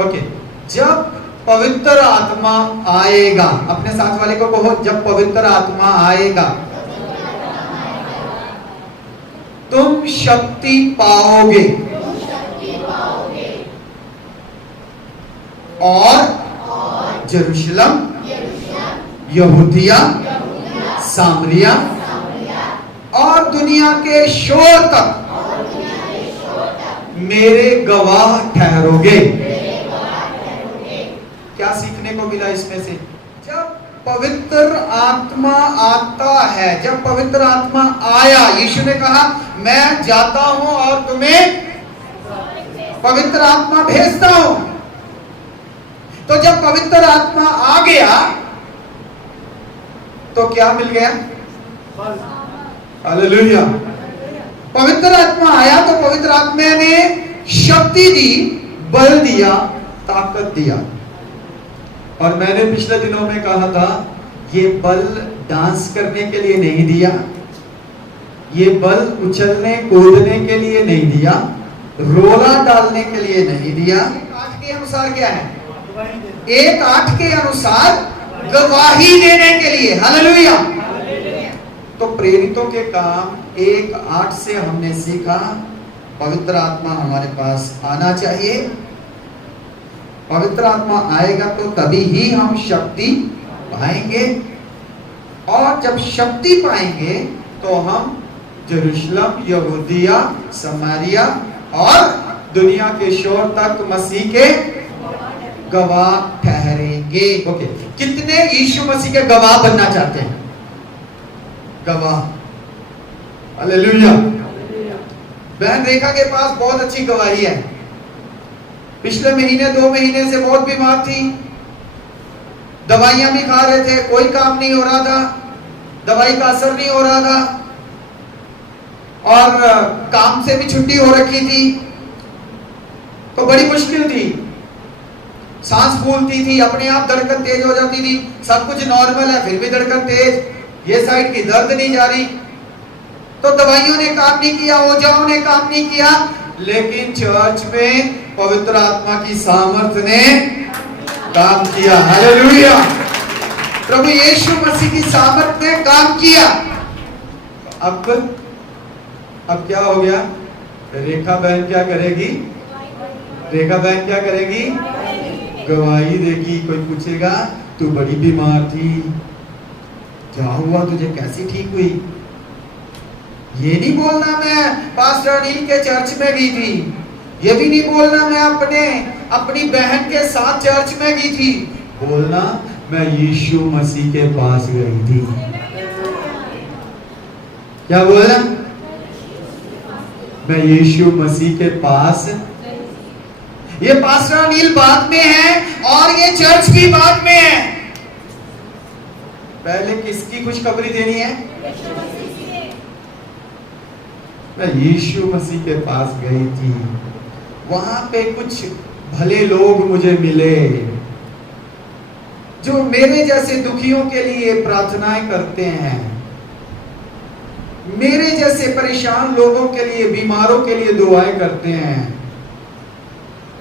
Okay, जब पवित्र आत्मा आएगा, अपने साथ वाले को कहो, जब पवित्र आत्मा आएगा तुम शक्ति पाओगे और यरूशलेम, यहूदिया, सामरिया और दुनिया के शोर तक मेरे गवाह ठहरोगे। क्या सीखने को मिला इसमें से? जब पवित्र आत्मा आता है, जब पवित्र आत्मा आया, यीशु ने कहा मैं जाता हूं और तुम्हें पवित्र आत्मा भेजता हूं। तो जब पवित्र आत्मा आ गया तो क्या मिल गया? हालेलुया। पवित्र आत्मा आया तो पवित्र आत्मा ने शक्ति दी, बल दिया, ताकत दिया। और मैंने पिछले दिनों में कहा था ये बल डांस करने के लिए नहीं दिया, ये बल उछलने कूदने के लिए नहीं दिया, रोला डालने के लिए नहीं दिया। 8 के अनुसार क्या है? 1:8 के अनुसार गवाही देने के लिए। हालेलुया। तो प्रेरितों के काम 1:8 से हमने सीखा पवित्र आत्मा हमारे पास आना चाहिए। पवित्र आत्मा आएगा तो तभी ही हम शक्ति पाएंगे, और जब शक्ति पाएंगे तो हम यरूशलेम, यहूदिया, समारिया और दुनिया के शोर तक मसीह के गवाह ठहरेंगे। ओके, कितने यीशु मसीह के गवाह बनना चाहते हैं? गवाह। हालेलुया। बहन रेखा के पास बहुत अच्छी गवाही है। पिछले महीने 2 महीने से बहुत बीमार थी, दवाइयां भी खा रहे थे, कोई काम नहीं हो रहा था, दवाई का असर नहीं हो रहा था, और काम से भी छुट्टी हो रखी थी, तो बड़ी मुश्किल थी। सांस फूलती थी, अपने आप धड़कन तेज हो जाती थी, सब कुछ नॉर्मल है फिर भी धड़कन तेज, ये साइड की दर्द नहीं जा रही। तो दवाइयों ने काम नहीं किया, ओझाओं ने काम नहीं किया, लेकिन चर्च में पवित्र आत्मा की सामर्थ्य ने काम किया। हालेलुया। प्रभु यीशु मसीह की सामर्थ्य ने काम किया। अब क्या हो गया? रेखा बहन क्या करेगी? रेखा बहन क्या करेगी? गवाही देगी। कोई पूछेगा तू बड़ी बीमार थी, क्या हुआ तुझे, कैसी ठीक हुई? ये नहीं बोलना मैं पास्टर अनिल के चर्च में गई थी, ये भी नहीं बोलना मैं अपनी बहन के साथ चर्च में गई थी, बोलना मैं यीशु मसीह के पास गई थी। क्या बोलना? मैं यीशु मसीह के पास। ये पास्टर अनिल बाद में है और ये चर्च भी बाद में है। पहले किसकी खुशखबरी देनी है? मैं यीशु मसीह के पास गई थी, वहां पे कुछ भले लोग मुझे मिले जो मेरे जैसे दुखियों के लिए प्रार्थनाएं करते हैं, मेरे जैसे परेशान लोगों के लिए, बीमारों के लिए दुआएं करते हैं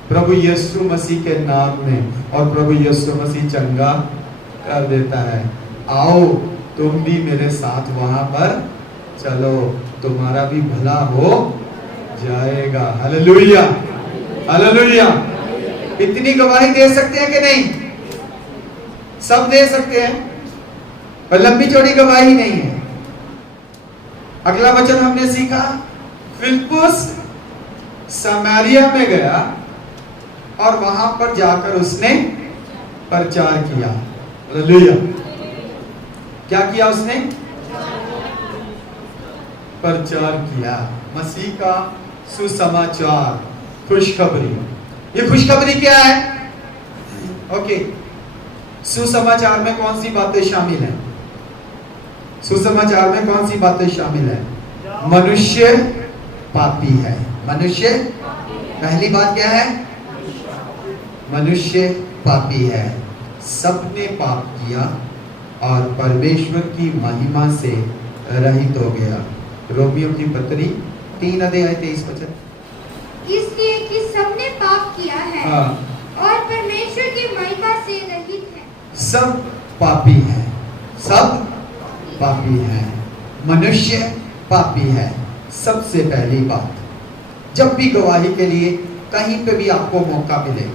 प्रभु यीशु मसीह के नाम में, और प्रभु यीशु मसीह चंगा कर देता है। आओ तुम भी मेरे साथ वहां पर चलो, तुम्हारा भी भला हो जाएगा। हालेलुया। हालेलुया। इतनी गवाही दे सकते हैं कि नहीं? सब दे सकते हैं, पर लंबी चौड़ी गवाही नहीं है। अगला वचन हमने सीखा, फिलिप्पुस समारिया में गया और वहां पर जाकर उसने प्रचार किया। हालेलुया। क्या किया उसने? प्रचार किया मसीह का सुसमाचार, खुशखबरी। ये खुशखबरी क्या है? ओके, सुसमाचार में कौन सी बातें शामिल हैं? सुसमाचार में कौन सी बातें शामिल है? मनुष्य पापी है। मनुष्य, पहली बात क्या है? मनुष्य पापी है, सबने पाप किया और परमेश्वर की महिमा से रहित हो गया। रोमियो की पत्री 3 अध्याय 23 वचन। इसलिए कि सबने पाप किया है और परमेश्वर की महिमा से रहित है। सब पापी हैं, सब पापी हैं, मनुष्य पापी है। सबसे पहली बात, जब भी गवाही के लिए कहीं पे भी आपको मौका मिले,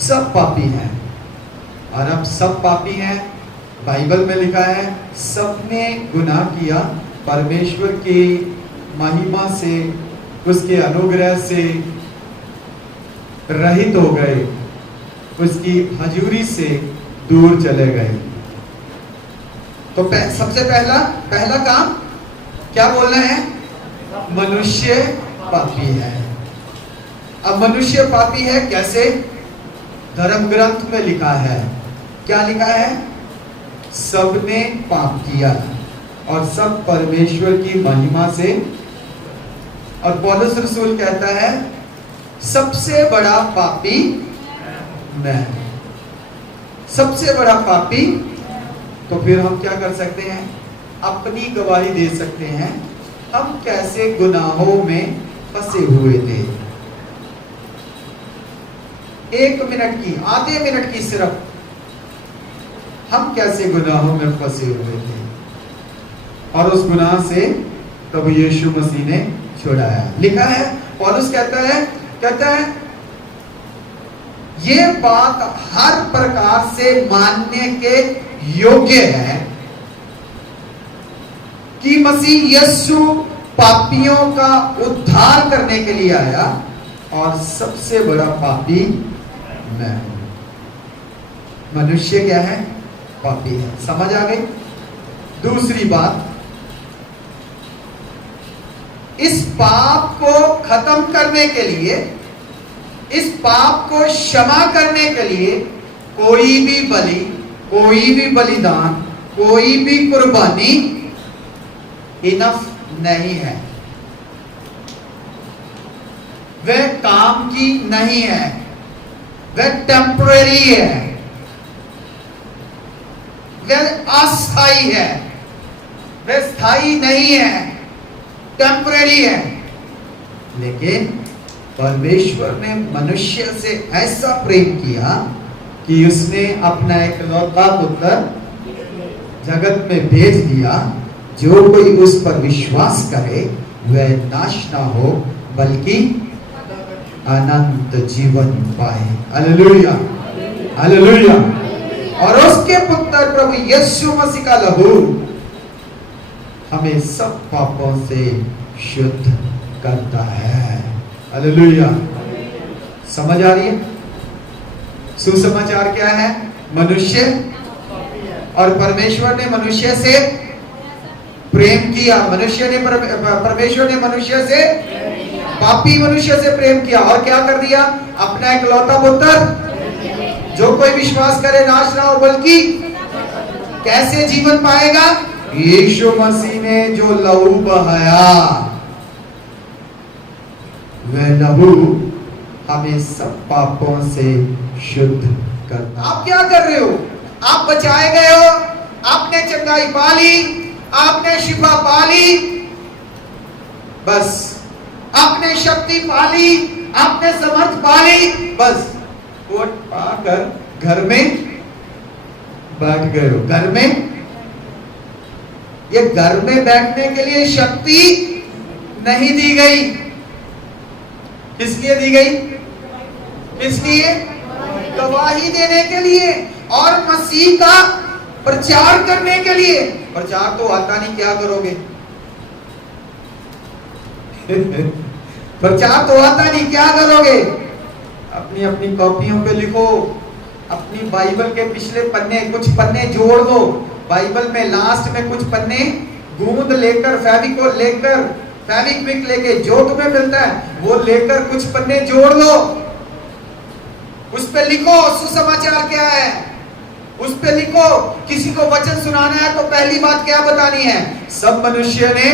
सब पापी हैं। और अब सब पापी हैं, बाइबल में लिखा है सबने गुनाह किया, परमेश्वर की महिमा से, उसके अनुग्रह से रहित हो गए, उसकी हजूरी से दूर चले गए। तो सबसे पहला काम क्या बोल रहे हैं? मनुष्य पापी है। अब मनुष्य पापी है कैसे? धर्म ग्रंथ में लिखा है, क्या लिखा है? सबने पाप किया और सब परमेश्वर की महिमा से, और पौलुस रसूल कहता है सबसे बड़ा पापी मैं, सबसे बड़ा पापी। तो फिर हम क्या कर सकते हैं? अपनी गवाही दे सकते हैं हम कैसे गुनाहों में फंसे हुए थे। 1 मिनट की, आधे मिनट की सिर्फ, हम कैसे गुनाहों में फंसे हुए थे और उस गुनाह से प्रभु यीशु मसीह ने छुड़ाया। लिखा है, पौलुस कहता है ये बात हर प्रकार से मानने के योग्य है कि मसीह यीशु पापियों का उद्धार करने के लिए आया और सबसे बड़ा पापी मैं हूं। मनुष्य क्या है? पापी है। समझ आ गई? दूसरी बात, इस पाप को खत्म करने के लिए, इस पाप को क्षमा करने के लिए कोई भी बलि, कोई भी बलिदान, कोई भी कुर्बानी इनफ नहीं है, वह काम की नहीं है, वह टेम्परेरी है, वह अस्थाई है, वह स्थायी नहीं है, टेम्परेरी है। लेकिन परमेश्वर ने मनुष्य से ऐसा प्रेम किया कि उसने अपना इकलौता पुत्र जगत में भेज दिया, जो कोई उस पर विश्वास करे वह नाश ना हो बल्कि अनंत जीवन पाए। Hallelujah, hallelujah. और उसके पुत्र प्रभु यीशु मसीह का लहू हमें सब पापों से शुद्ध करता है। हालेलुया। समझ आ रही है? सुसमाचार क्या है? मनुष्य, और परमेश्वर ने मनुष्य से प्रेम किया, परमेश्वर ने मनुष्य से, पापी मनुष्य से प्रेम किया और क्या कर दिया? अपना इकलौता पुत्र, जो कोई विश्वास करे नाश ना हो बल्कि कैसे जीवन पाएगा? यीशु मसीह ने जो लहू बहाया, वह लहू हमें सब पापों से शुद्ध करता। आप क्या कर रहे हो? आप बचाए गए हो, आपने चंगाई पाली, आपने शिफा पाली, बस आपने शक्ति पाली, आपने समर्थ पाली, बस कोट पाकर घर में बैठ गए हो। घर में, ये घर में बैठने के लिए शक्ति नहीं दी गई। किस लिए दी गई? किस लिए? गवाही देने के लिए और मसीह का प्रचार करने के लिए। प्रचार तो आता नहीं, क्या करोगे? प्रचार तो आता नहीं, क्या करोगे? अपनी अपनी कॉपियों पे लिखो, अपनी बाइबल के पिछले पन्ने, कुछ पन्ने जोड़ दो। बाइबल में लास्ट में कुछ पन्ने गूंद लेकर, फेविकोल लेकर, फेविक्विक लेके, जो तुम्हें मिलता है वो लेकर कुछ पन्ने जोड़ दो। उस पे लिखो सुसमाचार क्या है, उस पे लिखो। किसी को वचन सुनाना है तो पहली बात क्या बतानी है? सब मनुष्य ने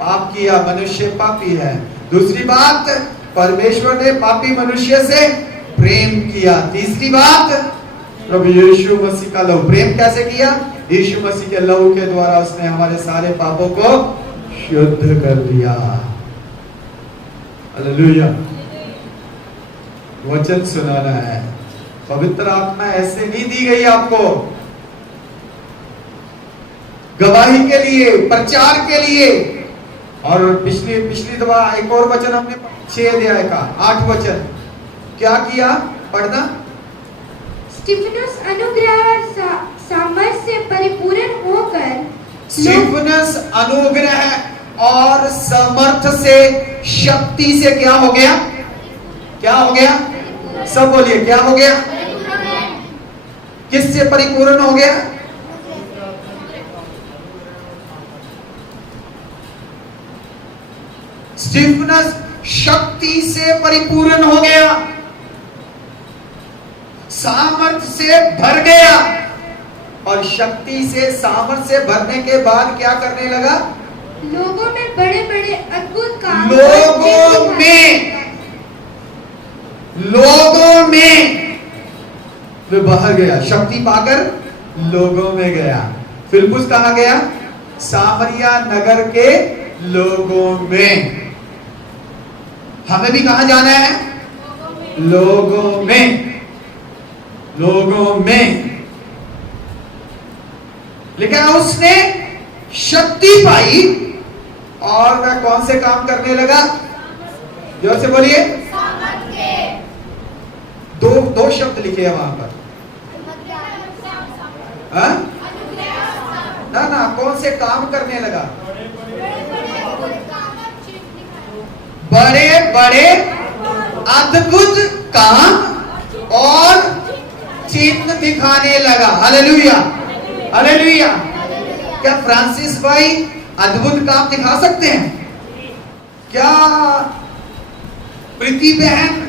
पाप किया, मनुष्य पापी है। दूसरी बात, परमेश्वर ने पापी मनुष्य से प्रेम किया। तीसरी बात, प्रभु यीशु मसीह का लहू। प्रेम कैसे किया? यीशु मसीह के लहू के द्वारा उसने हमारे सारे पापों को शुद्ध कर दिया। हालेलुया। वचन सुनाना है। पवित्र आत्मा ऐसे नहीं दी गई आपको, गवाही के लिए, प्रचार के लिए। और पिछली दफा एक और वचन हमने 6 अध्याय का 8 वचन क्या किया पढ़ना। स्टीफनस अनुग्रह और सामर्थ से परिपूर्ण होकर स्टीफनस अनुग्रह और समर्थ से, शक्ति से क्या हो गया? क्या हो गया? सब बोलिए, क्या हो गया? किससे परिपूर्ण हो गया? स्टीफनस शक्ति से परिपूर्ण हो गया, सामर्थ से भर गया। और शक्ति से, सामर्थ से भरने के बाद क्या करने लगा? लोगों में बड़े बड़े अद्भुत काम, लोगों में वे बाहर गया, शक्ति पाकर लोगों में गया। फिलिप्पुस कहाँ गया? सामरिया नगर के लोगों में। हमें भी कहां जाना है? लोगों में, लोगों में। लेकिन उसने शक्ति पाई और वह कौन से काम करने लगा? जोर से बोलिए। दो शब्द लिखे हैं वहां पर। ना, कौन से काम करने लगा? बड़े बड़े अद्भुत काम और चिन्ह दिखाने लगा। Hallelujah, hallelujah. क्या फ्रांसिस भाई अद्भुत काम दिखा सकते हैं? क्या प्रीति बहन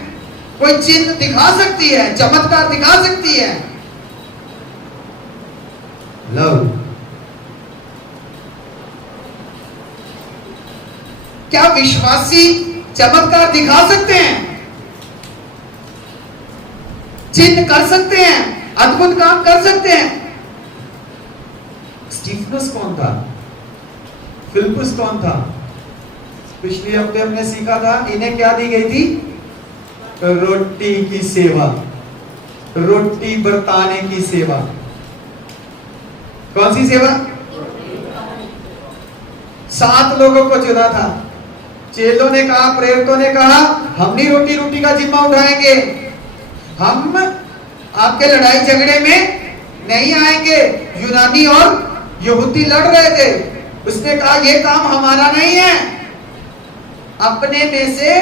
कोई चिन्ह दिखा सकती है, चमत्कार दिखा सकती है? लव। क्या विश्वासी चमत्कार दिखा सकते हैं, चिन्ह कर सकते हैं, अद्भुत काम कर सकते हैं? स्टीफनस कौन था? फिलिप्पुस कौन था? पिछले हफ्ते हमने सीखा था, इन्हें क्या दी गई थी? रोटी की सेवा, रोटी बरताने की सेवा। कौन सी सेवा? 7 लोगों को चुना था। चेलों ने कहा, प्रेरितों ने कहा, हम नहीं रोटी का जिम्मा उठाएंगे, हम आपके लड़ाई झगड़े में नहीं आएंगे। यूनानी और यहूदी लड़ रहे थे। उसने कहा ये काम हमारा नहीं है। अपने में से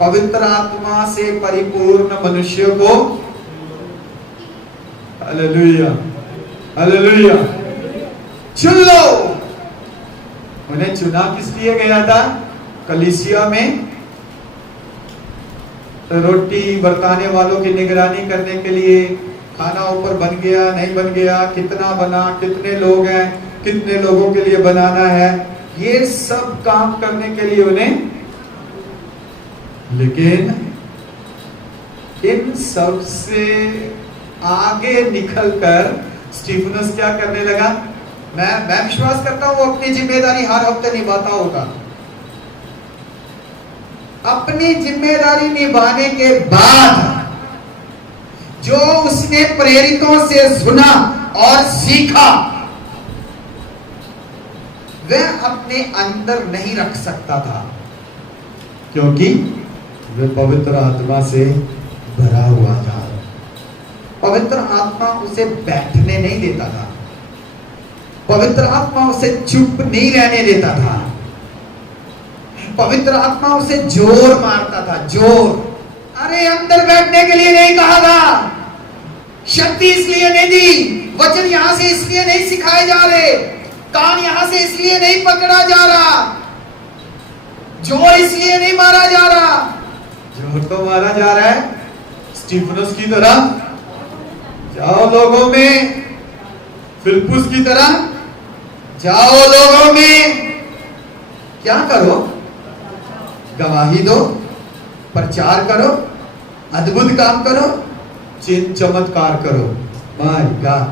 पवित्र आत्मा से परिपूर्ण मनुष्य को, हालेलुया, हालेलुया, चुन लो। उन्हें चुना किस लिए गया था? कलीसिया में रोटी बरताने वालों की निगरानी करने के लिए। खाना ऊपर बन गया, नहीं बन गया, कितना बना, कितने लोग हैं, कितने लोगों के लिए बनाना है, ये सब काम करने के लिए उन्हें। लेकिन इन सब से आगे निकलकर स्टीफनस क्या करने लगा? मैं विश्वास करता हूं वो अपनी जिम्मेदारी हर हफ्ते निभाता होगा। अपनी जिम्मेदारी निभाने के बाद जो उसने प्रेरितों से सुना और सीखा, वह अपने अंदर नहीं रख सकता था, क्योंकि वह पवित्र आत्मा से भरा हुआ था। पवित्र आत्मा उसे बैठने नहीं देता था, पवित्र आत्मा उसे चुप नहीं रहने देता था, पवित्र आत्मा उसे जोर मारता था, जोर। अरे अंदर बैठने के लिए नहीं कहा था, शक्ति इसलिए नहीं दी, वचन यहां से इसलिए नहीं सिखाए जा रहे, कान यहां से इसलिए नहीं पकड़ा जा रहा, जोर इसलिए नहीं मारा जा रहा। जोर तो मारा जा रहा है स्टीफनस की तरह, जाओ लोगों में, फिलिप्पुस की तरह जाओ लोगों में, क्या करो? गवाही दो, प्रचार करो, अद्भुत काम करो, चिन्ह चमत्कार करो। माय गॉड,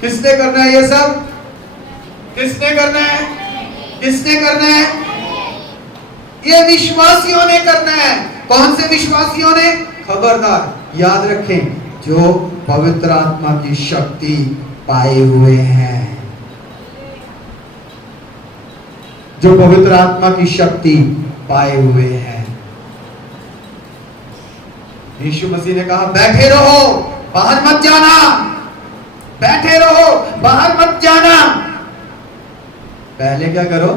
किसने करना है ये सब? किसने करना है? किसने करना है? ये विश्वासियों ने करना है। कौन से विश्वासियों ने? खबरदार याद रखें, जो पवित्र आत्मा की शक्ति पाए हुए हैं, जो पवित्र आत्मा की शक्ति पाए हुए हैं। यीशु मसीह ने कहा बैठे रहो, बाहर मत जाना, बैठे रहो, बाहर मत जाना। पहले क्या करो?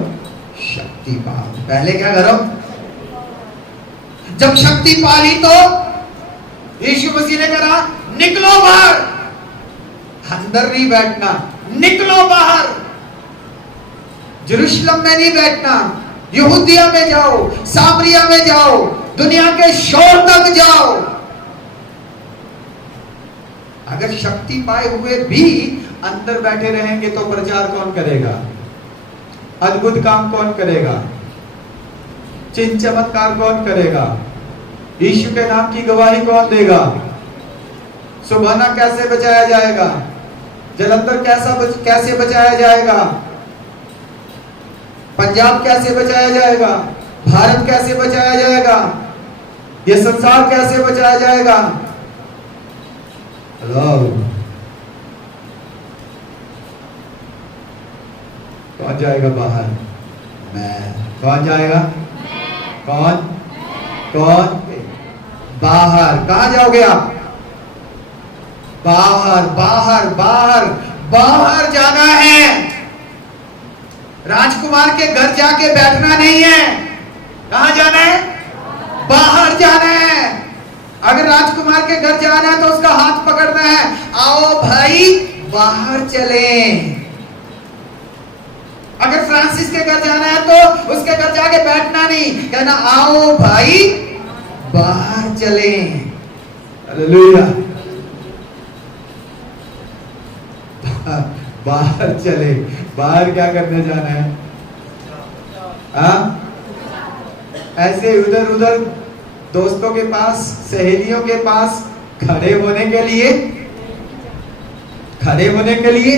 शक्ति पाओ। पहले क्या करो? जब शक्ति पा ली तो यीशु मसीह ने कहा निकलो बाहर, अंदर नहीं बैठना, निकलो बाहर, यरूशलेम में नहीं बैठना, यहूदिया में जाओ, सामरिया में जाओ, दुनिया के शोर तक जाओ। अगर शक्ति पाए हुए भी अंदर बैठे रहेंगे तो प्रचार कौन करेगा? अद्भुत काम कौन करेगा? चिन्ह चमत्कार कौन करेगा? यीशु के नाम की गवाही कौन देगा? सुबहाना कैसे बचाया जाएगा? जलंधर कैसे बचाया जाएगा? पंजाब कैसे बचाया जाएगा? भारत कैसे बचाया जाएगा? ये संसार कैसे बचाया जाएगा? हेलो, कौन जाएगा बाहर? मैं। कौन जाएगा? कौन? कौन? बाहर। कहां जाओगे आप? बाहर, बाहर, बाहर, बाहर जाना है। राजकुमार के घर जाके बैठना नहीं है। कहां जाना है? बाहर जाना है। अगर राजकुमार के घर जाना है तो उसका हाथ पकड़ना है, आओ भाई बाहर चलें। अगर फ्रांसिस के घर जाना है तो उसके घर जाके बैठना नहीं, कहना आओ भाई बाहर चलें। हालेलुया। बाहर चले। बाहर क्या करने जाना है? ऐसे इधर उधर दोस्तों के पास, सहेलियों के पास खड़े होने के लिए, खड़े होने के लिए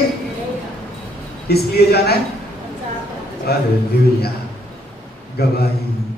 किस लिए जाना है? हालेलुया। गवाही।